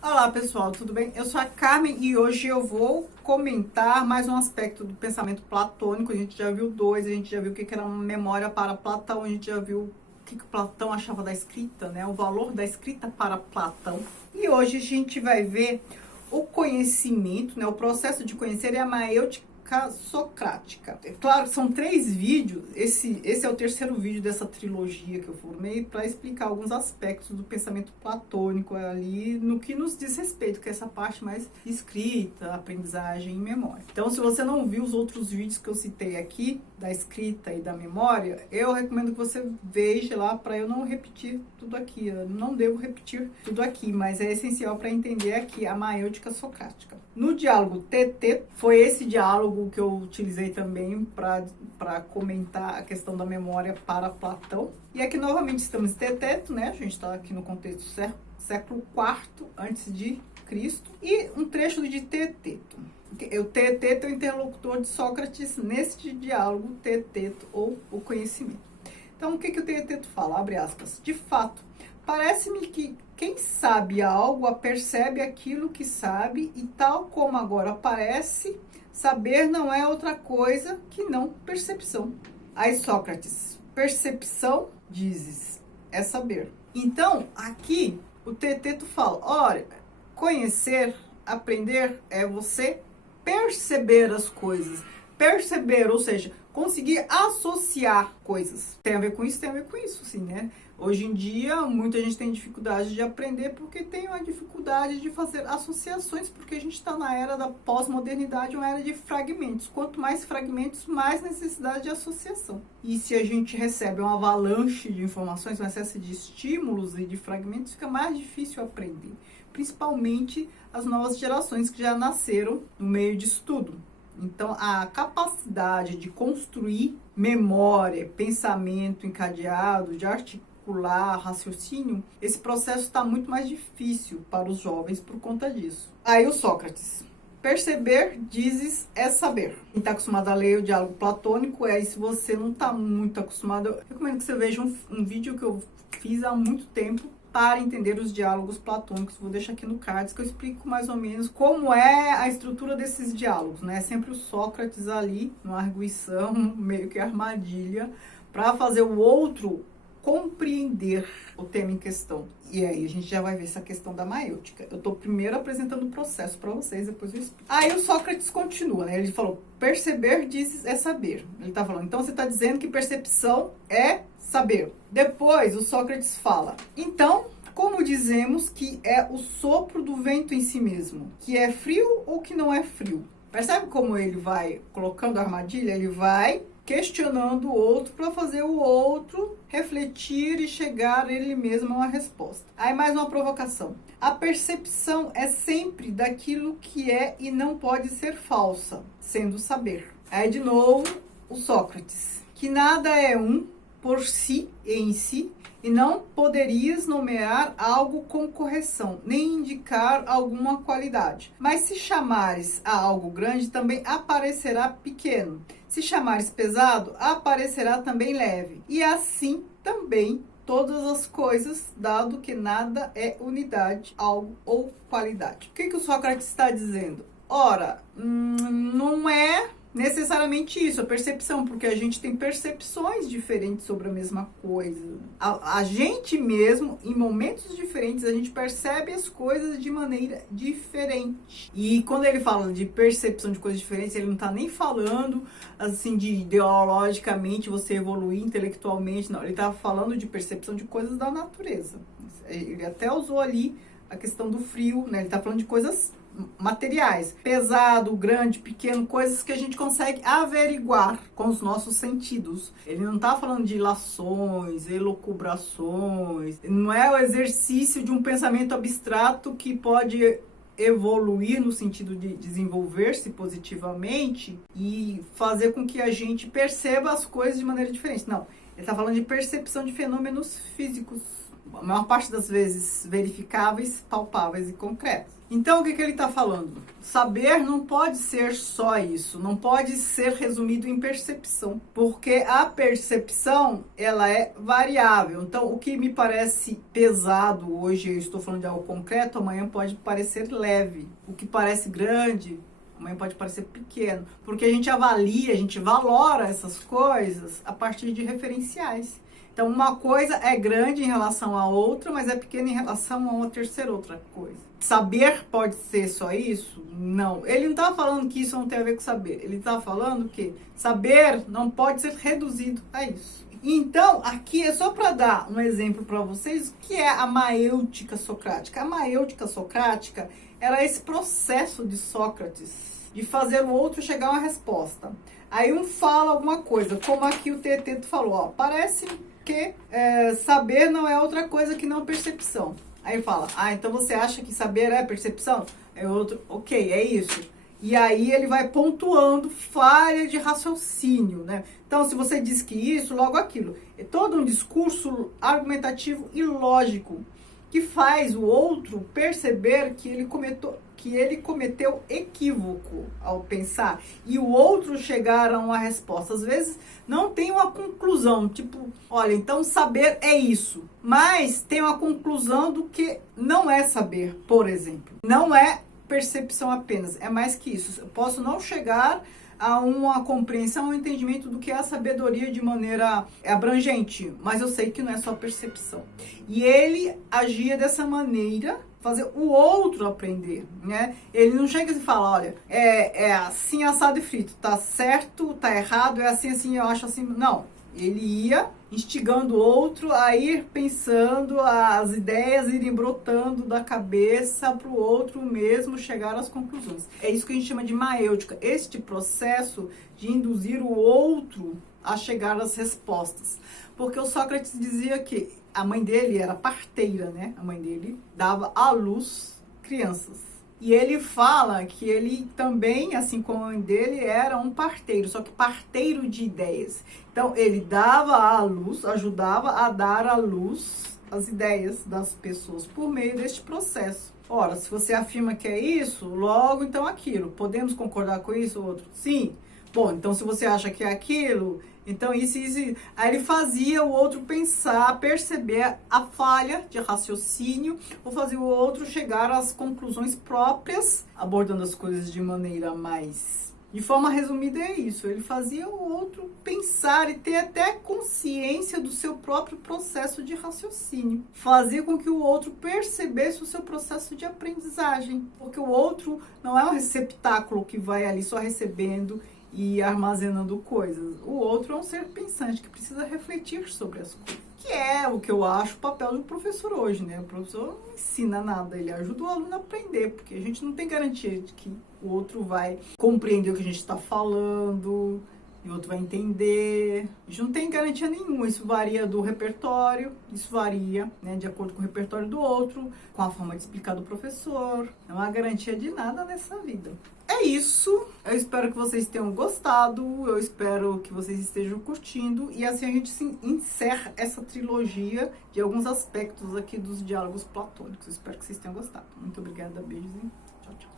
Olá pessoal, tudo bem? Eu sou a Carmen e hoje eu vou comentar mais um aspecto do pensamento platônico. A gente já viu dois, a gente já viu o que era uma memória para Platão, a gente já viu o que Platão achava da escrita, né? O valor da escrita para Platão. E hoje a gente vai ver o conhecimento, né? O processo de conhecer e a maêutica socrática. É claro, são 3 vídeos, esse é o terceiro vídeo dessa trilogia que eu formei para explicar alguns aspectos do pensamento platônico ali no que nos diz respeito, que é essa parte mais escrita, aprendizagem e memória. Então, se você não viu os outros vídeos que eu citei aqui, da escrita e da memória, eu recomendo que você veja lá para eu não repetir tudo aqui. Eu não devo repetir tudo aqui, mas é essencial para entender aqui a maêutica socrática. No diálogo TT, foi esse diálogo que eu utilizei também para comentar a questão da memória para Platão. E aqui novamente estamos em Teteto, né? A gente está aqui no contexto século IV antes de Cristo. E um trecho de Teteto. O Teteto é o interlocutor de Sócrates neste diálogo Teteto, ou o conhecimento. Então, o que o Teteto fala? Abre aspas. De fato, parece-me que quem sabe algo apercebe aquilo que sabe, e tal como agora parece, saber não é outra coisa que não percepção. Aí Sócrates, percepção, dizes, é saber. Então, aqui, o Teteto fala, olha, conhecer, aprender é você perceber as coisas. Perceber, ou seja, conseguir associar coisas. Tem a ver com isso? Tem a ver com isso, sim, né? Hoje em dia, muita gente tem dificuldade de aprender porque tem uma dificuldade de fazer associações, porque a gente está na era da pós-modernidade, uma era de fragmentos. Quanto mais fragmentos, mais necessidade de associação. E se a gente recebe uma avalanche de informações, um excesso de estímulos e de fragmentos, fica mais difícil aprender. Principalmente as novas gerações que já nasceram no meio de estudo. Então, a capacidade de construir memória, pensamento encadeado, de articular, raciocínio, esse processo está muito mais difícil para os jovens por conta disso. Aí o Sócrates. Perceber, dizes, é saber. Quem está acostumado a ler o diálogo platônico e se você não está muito acostumado, eu recomendo que você veja um vídeo que eu fiz há muito tempo para entender os diálogos platônicos. Vou deixar aqui no cards que eu explico mais ou menos como é a estrutura desses diálogos, né? Sempre o Sócrates ali, numa arguição, meio que armadilha, para fazer o outro compreender o tema em questão. E aí a gente já vai ver essa questão da maêutica. Eu estou primeiro apresentando o processo para vocês, depois eu explico. Aí o Sócrates continua, né? Ele falou, perceber, dizes, é saber. Ele está falando, então você está dizendo que percepção é saber. Depois o Sócrates fala, então, como dizemos que é o sopro do vento em si mesmo, que é frio ou que não é frio? Percebe como ele vai colocando a armadilha? Ele vai questionando o outro para fazer o outro refletir e chegar ele mesmo a uma resposta. Aí mais uma provocação. A percepção é sempre daquilo que é e não pode ser falsa, sendo saber. Aí de novo o Sócrates, que nada é um por si e em si, e não poderias nomear algo com correção, nem indicar alguma qualidade. Mas se chamares a algo grande, também aparecerá pequeno. Se chamares pesado, aparecerá também leve. E assim também todas as coisas, dado que nada é unidade, algo ou qualidade. O que o Sócrates está dizendo? Ora, não é necessariamente isso, a percepção, porque a gente tem percepções diferentes sobre a mesma coisa. A gente mesmo, em momentos diferentes, a gente percebe as coisas de maneira diferente. E quando ele fala de percepção de coisas diferentes, ele não está nem falando assim de ideologicamente você evoluir intelectualmente, não. Ele está falando de percepção de coisas da natureza. Ele até usou ali a questão do frio, né? Ele está falando de coisas materiais, pesado, grande, pequeno, coisas que a gente consegue averiguar com os nossos sentidos. Ele não está falando de ilações, elucubrações, não é o exercício de um pensamento abstrato que pode evoluir no sentido de desenvolver-se positivamente e fazer com que a gente perceba as coisas de maneira diferente. Não, ele está falando de percepção de fenômenos físicos, a maior parte das vezes verificáveis, palpáveis e concretas. Então, o que ele está falando? Saber não pode ser só isso, não pode ser resumido em percepção, porque a percepção, ela é variável. Então, o que me parece pesado hoje, eu estou falando de algo concreto, amanhã pode parecer leve. O que parece grande, amanhã pode parecer pequeno, porque a gente avalia, a gente valora essas coisas a partir de referenciais. Então, uma coisa é grande em relação à outra, mas é pequena em relação a uma terceira outra coisa. Saber pode ser só isso? Não. Ele não está falando que isso não tem a ver com saber. Ele está falando que saber não pode ser reduzido a isso. Então, aqui é só para dar um exemplo para vocês, o que é a maêutica socrática. A maêutica socrática era esse processo de Sócrates de fazer o outro chegar a uma resposta. Aí um fala alguma coisa, como aqui o Teteto falou, ó, parece que saber não é outra coisa que não percepção. Aí fala, então você acha que saber é percepção? É outro, ok, é isso. E aí ele vai pontuando falha de raciocínio, né? Então, se você diz que isso, logo aquilo. É todo um discurso argumentativo e lógico que faz o outro perceber que ele cometeu equívoco ao pensar e o outro chegar a uma resposta. Às vezes não tem uma conclusão, tipo, olha, então saber é isso, mas tem uma conclusão do que não é saber, por exemplo. Não é percepção apenas, é mais que isso. Eu posso não chegar a uma compreensão, um entendimento do que é a sabedoria de maneira abrangente, mas eu sei que não é só percepção. E ele agia dessa maneira, fazer o outro aprender, né? Ele não chega e fala, olha, é assim, assado e frito, tá certo, tá errado, é assim, assim, eu acho assim. Não, ele ia instigando o outro a ir pensando, as ideias irem brotando da cabeça para o outro mesmo chegar às conclusões. É isso que a gente chama de maêutica, este processo de induzir o outro a chegar às respostas. Porque o Sócrates dizia que a mãe dele era parteira, né? A mãe dele dava à luz crianças. E ele fala que ele também, assim como a mãe dele, era um parteiro, só que parteiro de ideias. Então, ele dava à luz, ajudava a dar à luz as ideias das pessoas por meio deste processo. Ora, se você afirma que é isso, logo então aquilo. Podemos concordar com isso ou outro? Sim. Bom, então se você acha que é aquilo, então isso. Aí ele fazia o outro pensar, perceber a falha de raciocínio, ou fazia o outro chegar às conclusões próprias, abordando as coisas de maneira mais... De forma resumida é isso, ele fazia o outro pensar e ter até consciência do seu próprio processo de raciocínio. Fazia com que o outro percebesse o seu processo de aprendizagem, porque o outro não é um receptáculo que vai ali só recebendo e armazenando coisas. O outro é um ser pensante que precisa refletir sobre as coisas. Que é o que eu acho o papel do professor hoje, né? O professor não ensina nada, ele ajuda o aluno a aprender, porque a gente não tem garantia de que o outro vai compreender o que a gente está falando, e o outro vai entender. A gente não tem garantia nenhuma, isso varia do repertório, isso varia, né, de acordo com o repertório do outro, com a forma de explicar do professor. Não há garantia de nada nessa vida. É isso, eu espero que vocês tenham gostado, eu espero que vocês estejam curtindo, e assim a gente encerra essa trilogia de alguns aspectos aqui dos diálogos platônicos. Eu espero que vocês tenham gostado. Muito obrigada, beijos e tchau, tchau.